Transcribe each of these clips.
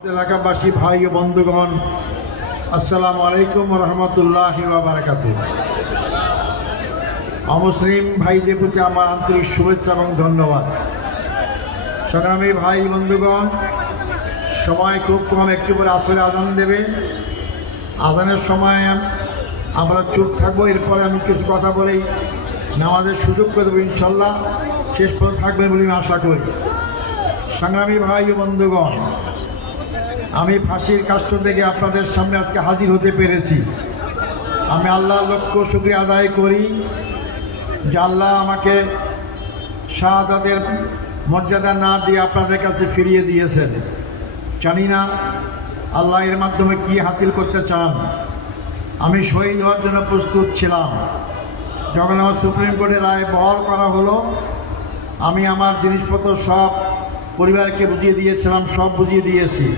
এলাকাবাসী ভাই ও বন্ধুগণ, আসসালামু আলাইকুম রহমতুল্লাহি ওয়া বারাকাতুহু। অমুসলিম ভাইদের প্রতি আমার আন্তরিক শুভেচ্ছা এবং ধন্যবাদ। সংগ্রামী ভাই বন্ধুগণ, সময় খুব কম, একটু পরে আসরে আজান দেবে। আজানের সময় আমরা চুপ থাকবো, এরপরে আমি কিছু কথা বলেই নামাজের সুযোগ করে দেবো ইনশাল্লাহ। শেষ পর্যন্ত থাকবেন বলে আমি আশা করি। সংগ্রামী ভাই ও বন্ধুগণ, আমি ফাঁসির কাষ্ঠ থেকে আপনাদের সামনে আজকে হাজির হতে পেরেছি। আমি আল্লাহর লক্ষ শুকরিয়া আদায় করি যে আল্লাহ আমাকে শাহাদাতের মর্যাদা না দিয়ে আপনাদের কাছে ফিরিয়ে দিয়েছেন। জানি না আল্লাহ এর মাধ্যমে কি হাসিল করতে চান। আমি শহীদ হওয়ার জন্য প্রস্তুত ছিলাম। যখন আমার সুপ্রিম কোর্টের রায় বহাল করা হলো, আমি আমার জিনিসপত্র সব পরিবারকে বুঝিয়ে দিয়েছিলাম, সব বুঝিয়ে দিয়েছি।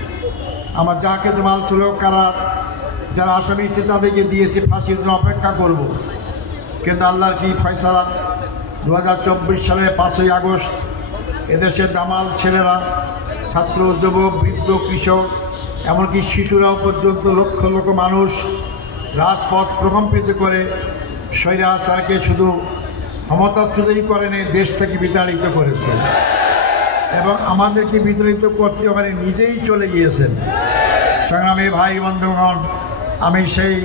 আমার যা কিছু মাল ছিল, যারা আসামি ছিল তাদেরকে দিয়েছি, ফাঁসির জন্য অপেক্ষা করব। কিন্তু আল্লাহর কি ফয়সালা, 2024 সালের 5ই আগস্ট এদেশের দামাল ছেলেরা, ছাত্র, যুবক, বৃদ্ধ, কৃষক, এমনকি শিশুরাও পর্যন্ত লক্ষ লক্ষ মানুষ রাজপথ প্রকম্পিত করে স্বৈরাচারকে শুধু ক্ষমতাচ্যুতই করেনি, দেশ থেকে বিতাড়িত করেছে এবং আমাদেরকে বিতাড়িত করতে পারে নিজেই চলে গিয়েছেন। সংগ্রামী ভাই বন্ধুগণ, আমি সেই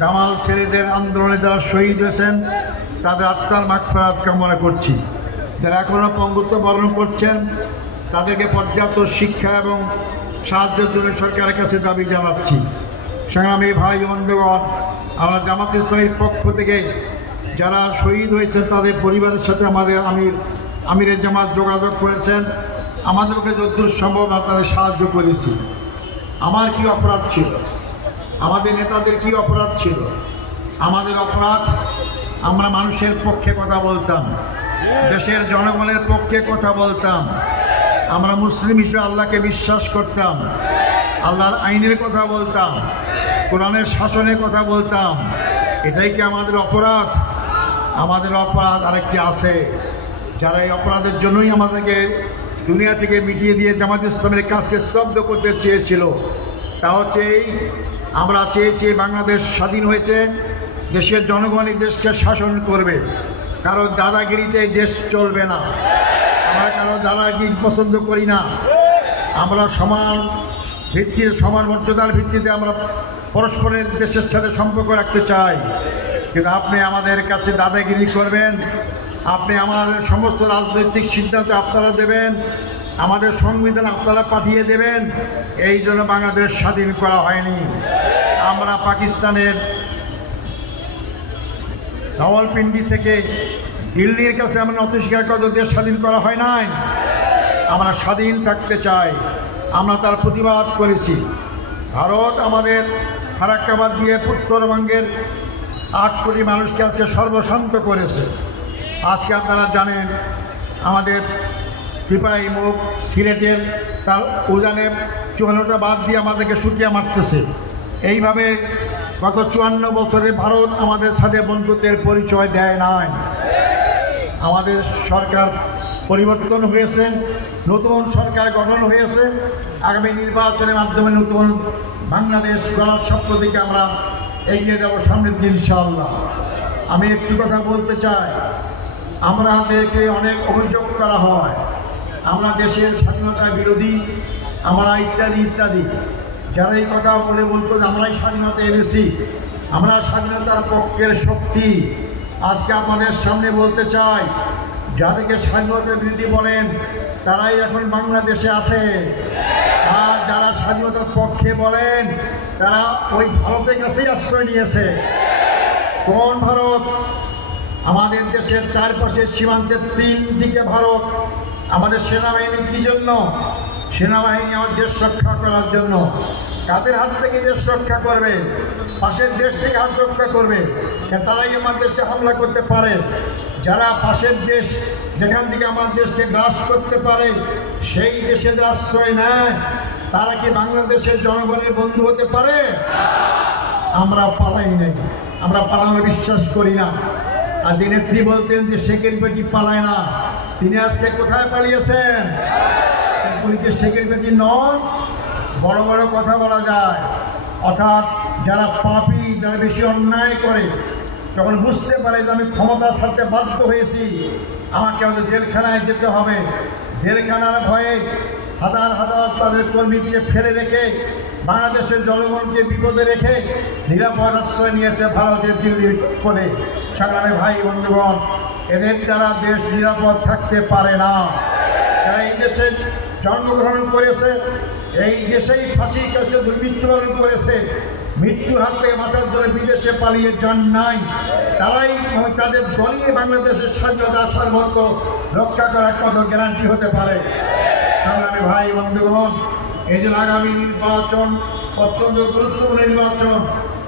দামাল ছেলেদের আন্দোলনে যারা শহীদ হয়েছেন তাদের আত্মার মাগফিরাত কামনা করছি। যারা এখনও পঙ্গুত্ব বরণ করছেন তাদেরকে পর্যাপ্ত শিক্ষা এবং সাহায্যের জন্য সরকারের কাছে দাবি জানাচ্ছি। সংগ্রামী ভাই বন্ধুগণ, আমরা জামাত ইসলামীর পক্ষ থেকে যারা শহীদ হয়েছেন তাদের পরিবারের সাথে আমিরের জামাত যোগাযোগ করেছেন। আমাদেরকে যতদূর সম্ভব তাদের সাহায্য করেছি। আমার কি অপরাধ ছিল? আমাদের নেতাদের কি অপরাধ ছিল? আমাদের অপরাধ, আমরা মানুষের পক্ষে কথা বলতাম, দেশের জনগণের পক্ষে কথা বলতাম। আমরা মুসলিম হিসেবে আল্লাহকে বিশ্বাস করতাম, আল্লাহর আইনের কথা বলতাম, কোরআনের শাসনের কথা বলতাম। এটাই কি আমাদের অপরাধ? আমাদের অপরাধ আরেকটি আছে। যারা এই অপরাধের জন্যই আমাদেরকে দুনিয়া থেকে মিটিয়ে দিয়ে জামাত ইসলামের কাজকে স্তব্ধ করতে চেয়েছিল, তা হচ্ছে আমরা চেয়েছি বাংলাদেশ স্বাধীন হয়েছে, দেশের জনগণই দেশকে শাসন করবে। কারো দাদাগিরিতে দেশ চলবে না। আমরা কারো দাদাগিরি পছন্দ করি না। আমরা সমান ভিত্তিতে, সমান মর্যাদার ভিত্তিতে আমরা পরস্পরের দেশের সাথে সম্পর্ক রাখতে চাই। কিন্তু আপনি আমাদের কাছে দাদাগিরি করবেন, আপনি আমাদের সমস্ত রাজনৈতিক সিদ্ধান্ত আপনারা দেবেন, আমাদের সংবিধান আপনারা পাঠিয়ে দেবেন। এই জন্য বাংলাদেশ স্বাধীন করা হয়নি। আমরা পাকিস্তানের রাওয়ালপিন্ডি থেকে দিল্লির কাছে আমরা নত স্বীকার করে দেশ স্বাধীন করা হয় নাই। আমরা স্বাধীন থাকতে চাই, আমরা তার প্রতিবাদ করেছি। ভারত আমাদের ফারাক্কাবাদ দিয়ে উত্তরবঙ্গের 8 কোটি মানুষকে আজকে সর্বশান্ত করেছে। আজকে আপনারা জানেন আমাদের পিপাই মুখ সিলেটের তার উজানে 54টা বাদ দিয়ে আমাদেরকে সুটিয়া মারতেছে। এইভাবে গত 54 বছরে ভারত আমাদের সাথে বন্ধুত্বের পরিচয় দেয় নাই। আমাদের সরকার পরিবর্তন হয়েছে, নতুন সরকার গঠন হয়েছে। আগামী নির্বাচনের মাধ্যমে নতুন বাংলাদেশ গড়ার স্বপ্ন দিকে আমরা এগিয়ে যাব সামনের দিন ইনশাআল্লাহ। আমি একটু কথা বলতে চাই। আমাদেরকে অনেক অভিযোগ করা হয়, আমরা দেশের স্বাধীনতা বিরোধী, আমরা ইত্যাদি ইত্যাদি। যারা এই কথা বলে বলতো যে আমরাই স্বাধীনতা এনেছি, আমরা স্বাধীনতার পক্ষের শক্তি, আজকে আপনাদের সামনে বলতে চাই, যাদেরকে স্বাধীনতা বিরোধী বলেন তারাই এখন বাংলাদেশে আছে। আর যারা স্বাধীনতার পক্ষে বলেন তারা ওই ভারতের কাছেই আশ্রয় নিয়েছে। কোন ভারত? আমাদের দেশের চারপাশের সীমান্তের 3 দিকে ভারত। আমাদের সেনাবাহিনী কী জন্য? সেনাবাহিনী আমার দেশ রক্ষা করার জন্য। কাদের হাত থেকে দেশ রক্ষা করবে? পাশের দেশ থেকে হাত রক্ষা করবে। তারাই আমার দেশে হামলা করতে পারে। যারা পাশের দেশ, যেখান থেকে আমার দেশকে গ্রাস করতে পারে, সেই দেশে যারা আশ্রয় নেয়, তারা কি বাংলাদেশের জনগণের বন্ধু হতে পারে? আমরা পালাই নাই, আমরা পালানো বিশ্বাস করি না। আর যে নেত্রী বলতেন যে শেখের বেটি পালায় না, তিনি আজকে কোথায় পালিয়েছেন? উনি কি শেখের বেটি নন? বড় বড় কথা বলা যায়, অর্থাৎ যারা পাপী, যারা বেশি অন্যায় করে, তখন বুঝতে পারে যে আমি ক্ষমতা ছাড়তে বাধ্য হয়েছি, আমাকে আমাদের জেলখানায় যেতে হবে। জেলখানার ভয়ে হাজার হাজার তাদের কর্মীকে ফেলে রেখে, বাংলাদেশের জনগণকে বিপদে রেখে নিরাপদ আশ্রয় নিয়েছে ভারতের দিল্লির কোণে। সংগ্রামী ভাই বন্ধুগণ, এদের দ্বারা দেশ নিরাপদ থাকতে পারে না। যারা এই দেশে জন্মগ্রহণ করেছে, এই দেশেই ফাঁসি কাছে মৃত্যুবরণ করেছে, মৃত্যুর হাত থেকে বাঁচার জন্য বিদেশে পালিয়ে যান নাই, তারাই তাদের দলীয় বাংলাদেশের স্বাধীনতা সার্বভৌমত্ব রক্ষা করার কত গ্যারান্টি হতে পারে। সংগ্রামী ভাই বন্ধুগণ, এই যে আগামী নির্বাচন অত্যন্ত গুরুত্বপূর্ণ নির্বাচন,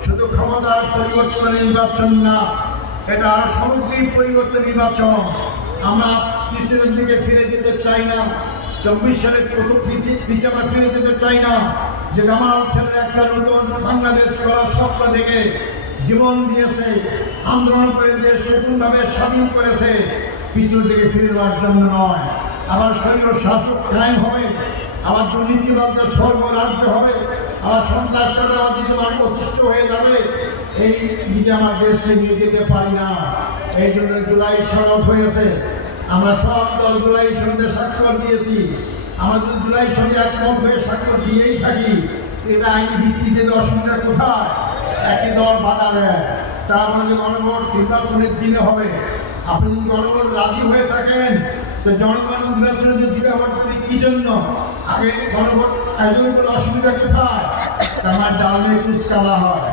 শুধু ক্ষমতার পরিবর্তনের নির্বাচন না, এটা আরো সামগ্রিক পরিবর্তন নির্বাচন। আমরা পিছনের দিকে ফিরে যেতে চাই না, 24 সালের প্রথম পিছিয়ে আমরা ফিরে যেতে চাই না। যে আমার ছেলের একটা নতুন বাংলাদেশ করার স্বপ্ন থেকে জীবন দিয়েছে, আন্দোলন করে দেশ নতুনভাবে স্বাধীন করেছে, পিছনের দিকে ফিরে যাওয়ার জন্য নয়। আবার শৈল শাসক কায়েম হবে, আবার দুর্নীতিবাদের সর্বরাজ্য হবে, আবার সন্ত্রাস চাঁদাবাদী তোমার অতিষ্ঠ হয়ে যাবে, এই দিকে আমার দেশকে নিয়ে যেতে পারি না। এই জন্য জুলাই সনদ হয়েছে, আমরা সব দল জুলাই সনদে স্বাক্ষর দিয়েছি। আমাদের জুলাই সনদে একমত হয়ে স্বাক্ষর দিয়েই থাকি। এটা আইনি ভিত্তিতে অসুবিধা কোথায়? একই দল বাধা দেয়, তার মানে যে গণভোট নির্বাচনের দিনে হবে। আপনি যদি গণভোট রাজি হয়ে থাকেন, তো জনগণ নির্বাচনে যে দিতে হবে কি জন্য? আগে গণভোট আয়োজন করে অসুবিধা কোথায়? আমার ডালে কুচকালা হয়,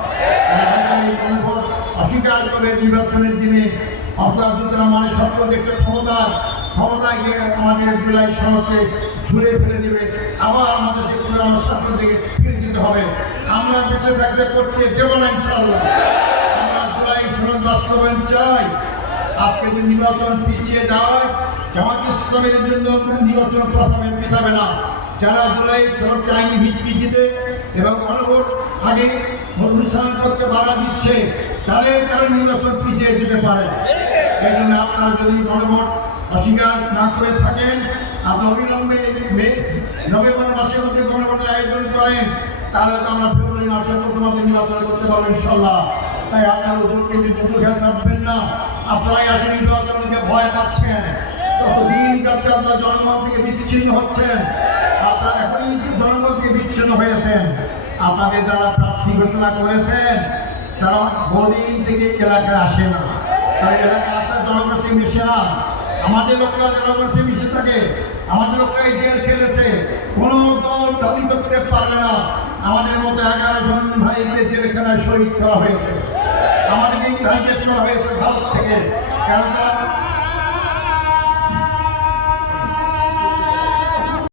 গণভোট অস্বীকার করে নির্বাচনের দিনে অর্থাৎ মানে স্বপ্ন দেখছে ক্ষমতায় গিয়ে আমাদের জুলাই সনদকে ঝুলে ফেলে দেবে, আবার আমাদের সে পুরানো স্বাস্থ্য দিকে ফিরে যেতে হবে। আমরা বেঁচে থাকতে করতে দেবো না ইনশাআল্লাহ। আমরা জুলাই সনদ বাস্তবায়ন চাই। আজকে যে নির্বাচন পিছিয়ে যাওয়ায় জামাত ইসলামের জন্য নির্বাচন প্রস্তাবে পিছাবে না। যারা জুলাই সনদকে আইনি ভিত্তি দিতে এবং গণভোট আগে অনুষ্ঠান করতে বাধা দিচ্ছে, তাদের নির্বাচন পিছিয়ে যেতে পারে। এই জন্য আপনারা যদি গণভোট অস্বীকার না করে থাকেন, আপনি অবিলম্বে নভেম্বর মাসের মধ্যে গণভোটের আয়োজন করেন, তাহলে তো আমরা ফেব্রুয়ারি মাসের প্রথমার্ধে নির্বাচন করতে পারবো ইনশাল্লাহ। তাই আপনারা ওদেরকে যুদ্ধ খেলা থাকবেন না। আপনারাই আসলে নির্বাচনকে ভয় পাচ্ছেন, ততদিন যাতে আপনারা জনগণ থেকে বিচ্ছিন্ন হচ্ছেন। আপনারা এখনই জনগণ থেকে বিচ্ছিন্ন হয়েছেন। আপনাদের যারা প্রার্থী ঘোষণা করেছেন, তারা বহুদিন থেকে এলাকায় আসে না, তারা এলাকায় আসার জনগণের সঙ্গে মিশে না। আমাদের লোকরা জনগণের সঙ্গে মিশে থাকে, আমাদের লোকরাই জেল খেলেছে, কোনো দল দাবি করতে পারবে না আমাদের মতো 11 জন ভাইকে জেলখানায় শহীদ করা হয়েছে, আমাদেরকে টার্গেট করা হয়েছে ভারত থেকে। কারণ তারা